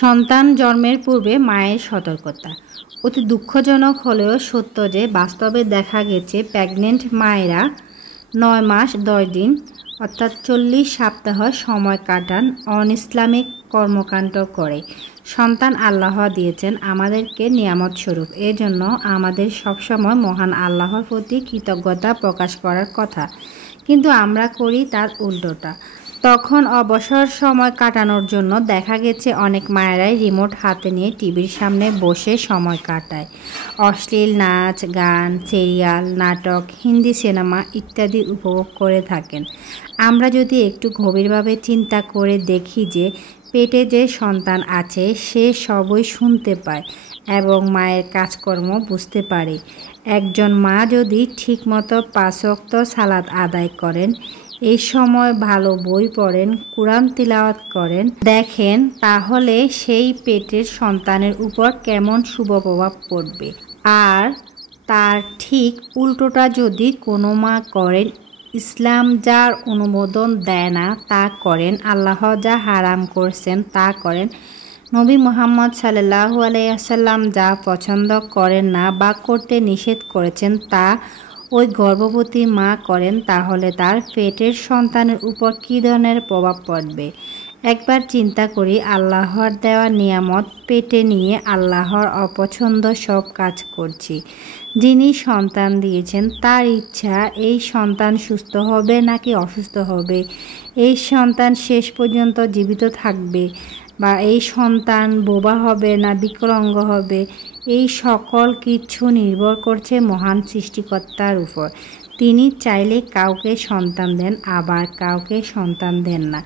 সন্তান জন্মের পূর্বে মায়ের সতর্কতা। অতি দুঃখজনক হলেও সত্য যে বাস্তবে দেখা গেছে প্রেগনেন্ট মায়েরা 9 মাস 10 দিন অর্থাৎ 40 সপ্তাহ সময় কাটান অন-ইসলামিক কর্মকাণ্ড করে। সন্তান আল্লাহ দিয়েছেন আমাদেরকে নিয়ামত স্বরূপ, এজন্য আমাদের সবসময় মহান আল্লাহর প্রতি কৃতজ্ঞতা প্রকাশ করার কথা, কিন্তু আমরা করি তার উল্টোটা। তখন অবসর সময় কাটানোর জন্য দেখা গেছে অনেক মায়েরাই রিমোট হাতে নিয়ে টিভির সামনে বসে সময় কাটায়। অশ্লীল নাচ, গান, সিরিয়াল, নাটক, হিন্দি সিনেমা ইত্যাদি উপভোগ করে থাকেন। আমরা যদি একটু গভীরভাবে চিন্তা করে দেখি যে পেটে যে সন্তান আছে সে সবই শুনতে পায় এবং মায়ের কাজকর্ম বুঝতে পারে। একজন মা যদি ঠিকমতো 5 ওয়াক্ত সালাত আদায় করেন, এই সময় ভালো বই পড়েন, কুরআন তিলাওয়াত করেন, দেখেন তাহলে সেই পেটের সন্তানের উপর কেমন শুভ প্রভাব পড়বে। আর তার ঠিক উল্টোটা যদি কোনো মা করেন, ইসলাম যার অনুমোদন দেয় না তা করেন, আল্লাহ যা হারাম করছেন তা করেন, নবী মুহাম্মদ সাল্লাল্লাহু আলাইহি ওয়াসাল্লাম যা পছন্দ করেন না বা করতে নিষেধ করেছেন তা ওই গর্ভবতী মা করেন, তাহলে তার পেটের সন্তানের উপর কী ধরনের প্রভাব পড়বে। একবার চিন্তা করি, আল্লাহর দেওয়া নিয়ামত পেটে নিয়ে আল্লাহর অপছন্দ সব কাজ করছি। যিনি সন্তান দিয়েছেন তার ইচ্ছা এই সন্তান সুস্থ হবে নাকি অসুস্থ হবে, এই সন্তান শেষ পর্যন্ত জীবিত থাকবে বা এই সন্তান বোবা হবে না বিকলাঙ্গ হবে, এই সকল কিছু নির্ভর করছে মহান সৃষ্টিকর্তার উপর। তিনি চাইলে কাউকে সন্তান দেন, আবার কাউকে সন্তান দেন না,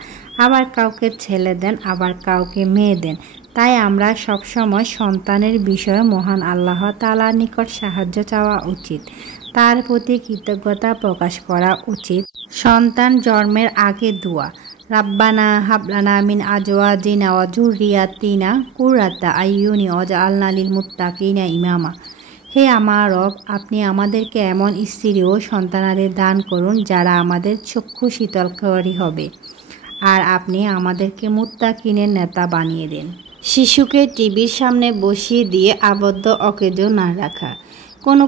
আবার কাউকে ছেলে দেন, আবার কাউকে মেয়ে দেন। তাই আমরা সবসময় সন্তানের বিষয়ে মহান আল্লাহ তাআলার নিকট সাহায্য চাওয়া উচিত, তার প্রতি কৃতজ্ঞতা প্রকাশ করা উচিত। সন্তান জন্মের আগে দোয়া, রাব্বানা হাবলানা মিন আজওয়াজিনা ওয়া যুররিয়াতিনা কুররাতা আইয়ুনি ওয়াজআলনা লিল মুত্তাকিনা ইমামা। হে আমার রব, আপনি আমাদেরকে এমন স্ত্রী ও সন্তানাদের দান করুন যারা আমাদের চক্ষু শীতলকারী হবে, আর আপনি আমাদেরকে মুত্তাকিনের নেতা বানিয়ে দেন। শিশুকে টিভির সামনে বসিয়ে দিয়ে আবদ্ধ অকেজ না রাখা।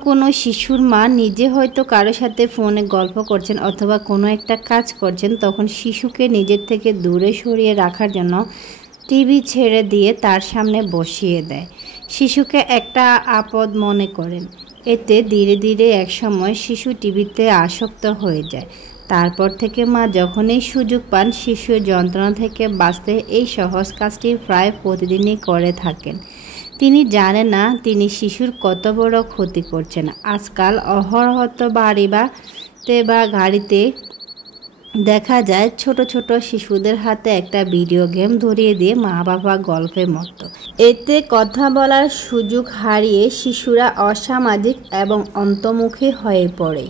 কোনো শিশুর মা নিজে হয়তো কারো সাথে ফোনে গল্প করছেন অথবা কোনো একটা কাজ করছেন, তখন শিশুকে নিজের থেকে দূরে সরিয়ে রাখার জন্য টিভি ছেড়ে দিয়ে তার সামনে বসিয়ে দেয়। শিশুকে একটা আপদ মনে করেন। এতে ধীরে ধীরে একসময় শিশু টিভিতে আসক্ত হয়ে যায়। তারপর থেকে মা যখনই সুযোগ পান শিশুর যন্ত্রণা থেকে বাঁচতে এই সহজ কাজটি প্রায় প্রতিদিনই করে থাকেন। তিনি জানেন না তিনি শিশুর কত বড় ক্ষতি করছেন। আজকাল অহরহত বাড়িতে বা গাড়িতে দেখা যায় ছোট ছোট শিশুদের হাতে একটা ভিডিও গেম ধরিয়ে দিয়ে মা বাবা গল্পে মত্ত। এতে কথা বলার সুযোগ হারিয়ে শিশুরা অসামাজিক এবং অন্তর্মুখী হয়ে পড়ে।